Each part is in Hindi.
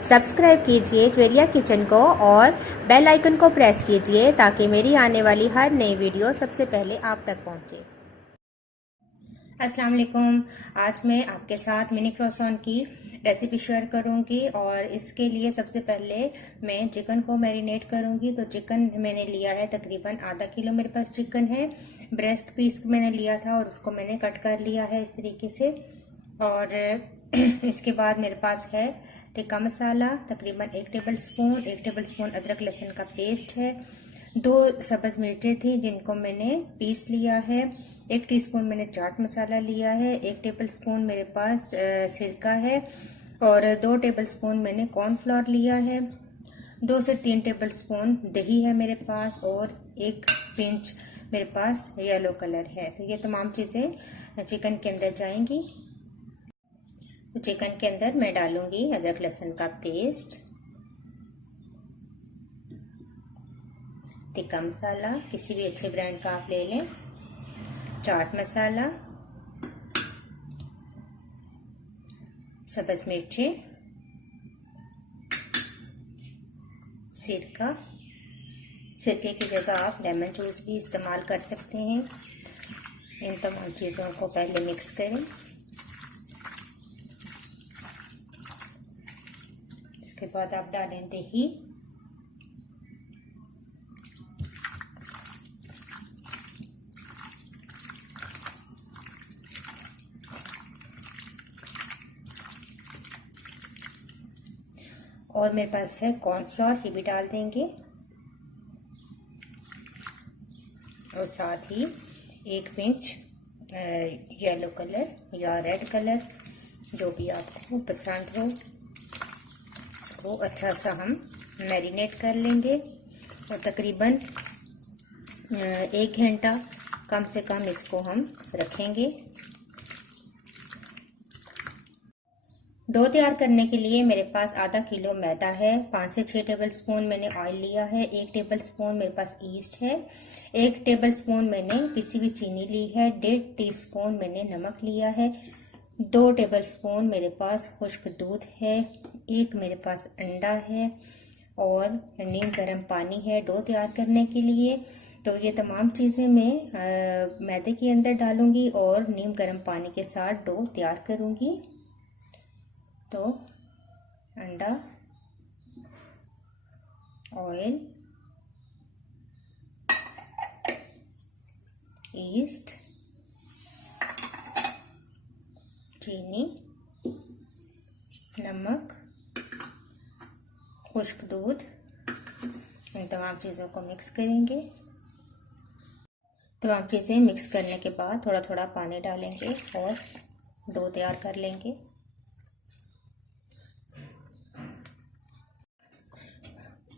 सब्सक्राइब कीजिए ज्वेरिया किचन को और बेल आइकन को प्रेस कीजिए ताकि मेरी आने वाली हर नई वीडियो सबसे पहले आप तक पहुंचे। अस्सलाम वालेकुम। आज मैं आपके साथ मिनी क्रोसान की रेसिपी शेयर करूंगी और इसके लिए सबसे पहले मैं चिकन को मैरिनेट करूंगी। तो चिकन मैंने लिया है तकरीबन आधा किलो मेरे पास चिकन है। ब्रेस्ट पीस मैंने लिया था और उसको मैंने कट कर लिया है इस तरीके से। और इसके बाद मेरे पास है टिक्का मसाला तकरीबन 1 टेबल स्पून अदरक लहसुन का पेस्ट है। 2 सब्ज़ मिर्चें थी जिनको मैंने पीस लिया है। 1 टीस्पून मैंने चाट मसाला लिया है। 1 टेबल स्पून मेरे पास सिरका है और 2 टेबल स्पून मैंने कॉर्नफ्लोर लिया है। 2 से 3 टेबल स्पून दही है मेरे पास और 1 पिंच मेरे पास येलो कलर है। तो ये तमाम चीज़ें चिकन के अंदर जाएंगी। तो चिकन के अंदर मैं डालूंगी अदरक लहसुन का पेस्ट, टिक्का मसाला किसी भी अच्छे ब्रांड का आप ले लें, चाट मसाला, सब्ज़ मिर्चें, सिरके की जगह आप लेमन जूस भी इस्तेमाल कर सकते हैं। इन तमाम चीज़ों को पहले मिक्स करें। इसके बाद आप डालें दही, और मेरे पास है कॉर्नफ्लोर, ये भी डाल देंगे और साथ ही 1 पिंच येलो कलर या रेड कलर जो भी आपको पसंद हो, इसको अच्छा सा हम मैरिनेट कर लेंगे और तकरीबन 1 घंटा कम से कम इसको हम रखेंगे। डो तैयार करने के लिए मेरे पास आधा किलो मैदा है। 5 से 6 टेबल स्पून मैंने ऑयल लिया है। 1 टेबल स्पून मेरे पास ईस्ट है। 1 टेबल स्पून मैंने पिसी हुई चीनी ली है। 1.5 टीस्पून मैंने नमक लिया है। 2 टेबल स्पून मेरे पास खुश्क दूध है। 1 मेरे पास अंडा है और नीम गर्म पानी है डो तैयार करने के लिए। तो ये तमाम चीज़ें मैं मैदे के अंदर डालूंगी और नीम गर्म पानी के साथ डो तैयार करूंगी। तो अंडा, ऑयल, ईस्ट, चीनी, नमक, खुश्क दूध, इन तमाम चीज़ों को मिक्स करेंगे। तमाम चीज़ें मिक्स करने के बाद थोड़ा थोड़ा पानी डालेंगे और डो तैयार कर लेंगे।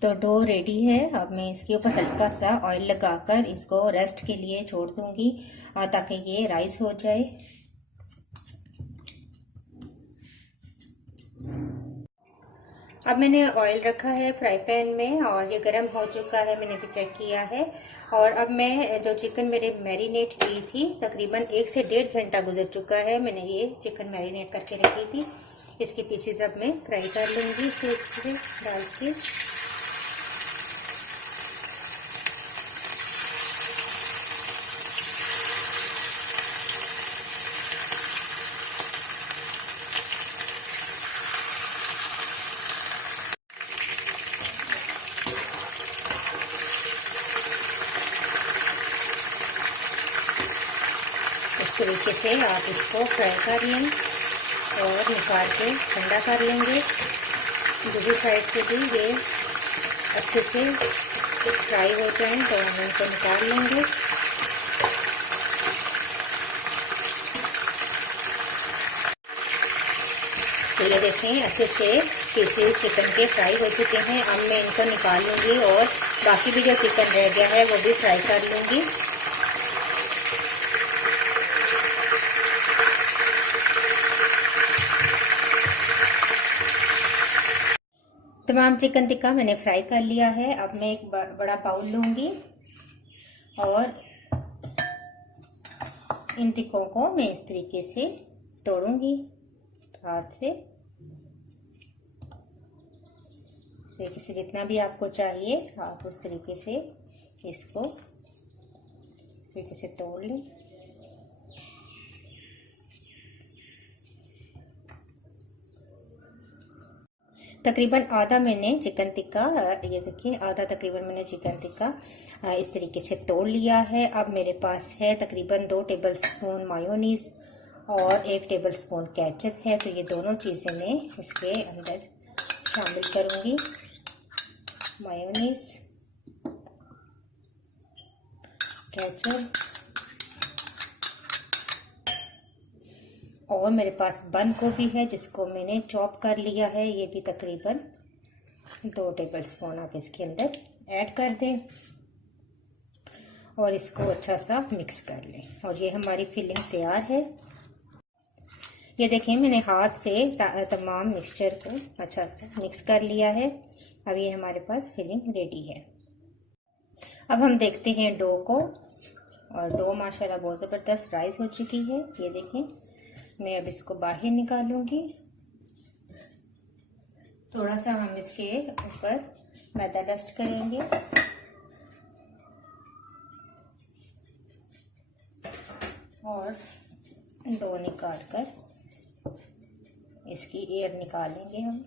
तो डो रेडी है। अब मैं इसके ऊपर हल्का सा ऑयल लगाकर इसको रेस्ट के लिए छोड़ दूंगी ताकि ये राइस हो जाए। अब मैंने ऑयल रखा है फ्राई पैन में और ये गर्म हो चुका है, मैंने भी चेक किया है। और अब मैं जो चिकन मेरे मैरिनेट की थी तकरीबन 1 से 1.5 घंटा गुजर चुका है, मैंने ये चिकन मैरिनेट करके रखी थी। इसके पीसेस अब मैं फ्राई कर लूँगी इसे डाल के। इस तरीके से आप इसको फ्राई कर लें और निकाल के ठंडा कर लेंगे। दूसरी साइड से भी ये अच्छे से फ्राई हो जाएं तो हम इनको निकाल लेंगे। तो ये देखें अच्छे से पीसेस चिकन के फ्राई हो चुके हैं। अब मैं इनको निकाल लूँगी और बाकी भी जो चिकन रह गया है वो भी फ्राई कर लूँगी। तमाम चिकन टिक्का मैंने फ्राई कर लिया है। अब मैं एक बड़ा बाउल लूँगी और इन टिक्कों को मैं इस तरीके से तोड़ूंगी हाथ से। से जितना भी आपको चाहिए आप उस तरीके से इसको इस तरीके से तोड़ लें। तकरीबन आधा मैंने चिकन टिक्का, ये देखिए आधा तकरीबन मैंने चिकन टिक्का इस तरीके से तोड़ लिया है। अब मेरे पास है तकरीबन 2 टेबलस्पून मायोनीज़ और 1 टेबलस्पून केचप है। तो ये दोनों चीज़ें मैं इसके अंदर शामिल करूँगी, मायोनीज़, केचप, और मेरे पास बंद गोभी है जिसको मैंने चॉप कर लिया है। ये भी तकरीबन 2 टेबलस्पून आप इसके अंदर ऐड कर दें और इसको अच्छा सा मिक्स कर लें। और ये हमारी फिलिंग तैयार है। ये देखें मैंने हाथ से तमाम मिक्सचर को अच्छा सा मिक्स कर लिया है। अब ये हमारे पास फिलिंग रेडी है। अब हम देखते हैं डो को, और डो माशाल्लाह बहुत ज़बरदस्त राइस हो चुकी है। ये देखें, मैं अब इसको बाहर निकालूंगी। थोड़ा सा हम इसके ऊपर मैदा डस्ट करेंगे और डो निकाल कर इसकी एयर निकालेंगे हम।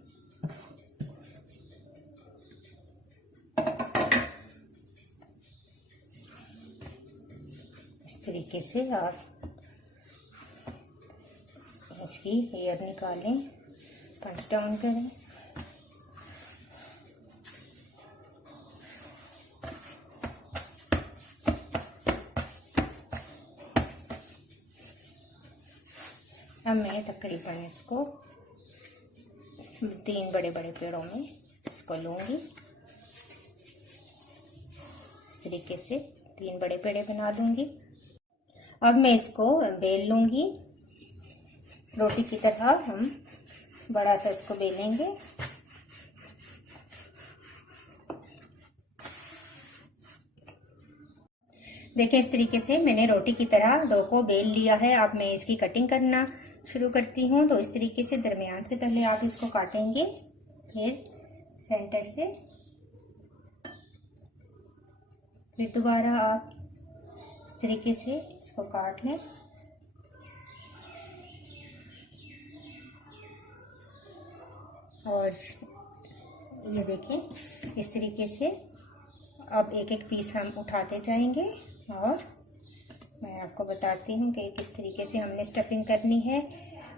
इस तरीके से आप इसकी एयर निकालें, पंच डाउन करें। अब मैं तकरीबन इसको 3 बड़े बड़े पेड़ों में इसको लूँगी। इस तरीके से 3 बड़े पेड़े बना लूँगी। अब मैं इसको बेल लूँगी रोटी की तरह। हम बड़ा सा इसको बेलेंगे। देखिए इस तरीके से मैंने रोटी की तरह डो को बेल लिया है। अब मैं इसकी कटिंग करना शुरू करती हूँ। तो इस तरीके से दरमियान से पहले आप इसको काटेंगे, फिर सेंटर से, फिर दोबारा आप इस तरीके से इसको काट लें। और ये देखें इस तरीके से अब एक एक पीस हम उठाते जाएंगे और मैं आपको बताती हूँ कि किस तरीके से हमने स्टफिंग करनी है।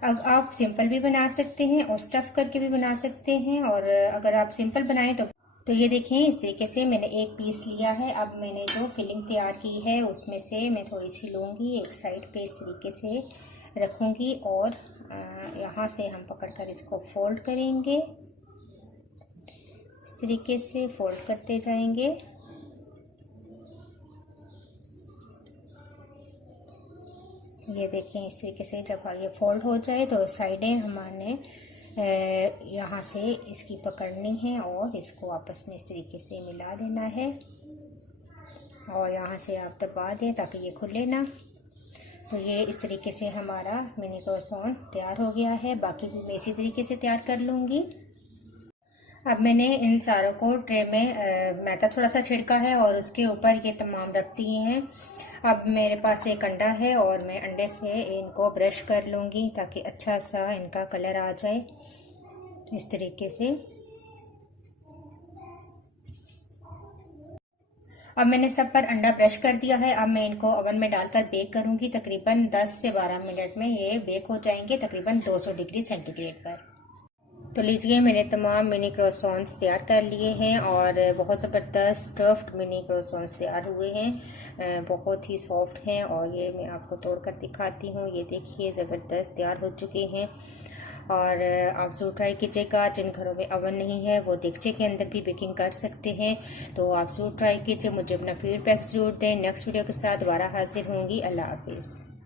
अब आप सिंपल भी बना सकते हैं और स्टफ़ करके भी बना सकते हैं। और अगर आप सिंपल बनाएं तो ये देखें इस तरीके से मैंने एक पीस लिया है। अब मैंने जो फिलिंग तैयार की है उसमें से मैं थोड़ी सी लूँगी, एक साइड पे इस तरीके से रखूँगी और यहाँ से हम पकड़कर इसको फोल्ड करेंगे। इस तरीके से फोल्ड करते जाएंगे। ये देखें इस तरीके से जब ये फोल्ड हो जाए तो साइडें हमारे यहाँ से इसकी पकड़नी है और इसको आपस में इस तरीके से मिला देना है और यहाँ से आप दबा दें ताकि ये खुले ना। तो ये इस तरीके से हमारा मिनी क्रोसान तैयार हो गया है। बाकी भी मैं इसी तरीके से तैयार कर लूँगी। अब मैंने इन सारों को ट्रे में मैदा थोड़ा सा छिड़का है और उसके ऊपर ये तमाम रख दिए हैं। अब मेरे पास एक अंडा है और मैं अंडे से इनको ब्रश कर लूँगी ताकि अच्छा सा इनका कलर आ जाए। इस तरीके से अब मैंने सब पर अंडा ब्रश कर दिया है। अब मैं इनको ओवन में डालकर बेक करूँगी। तकरीबन 10 से 12 मिनट में ये बेक हो जाएंगे, तकरीबन 200 डिग्री सेंटीग्रेड पर। तो लीजिए मैंने तमाम मिनी क्रोसॉन्स तैयार कर लिए हैं और बहुत ज़बरदस्त स्टफ्ड मिनी क्रोसॉन्स तैयार हुए हैं। बहुत ही सॉफ्ट हैं और ये मैं आपको तोड़कर दिखाती हूँ। ये देखिए ज़बरदस्त तैयार हो चुके हैं। और आप ज़रूर ट्राई कीजिएगा। जिन घरों में ओवन नहीं है वो देगचे के अंदर भी बेकिंग कर सकते हैं। तो आप ज़रूर ट्राई कीजिए। मुझे अपना फीडबैक ज़रूर दें। नेक्स्ट वीडियो के साथ दोबारा हाजिर होंगी। अल्लाह हाफिज़।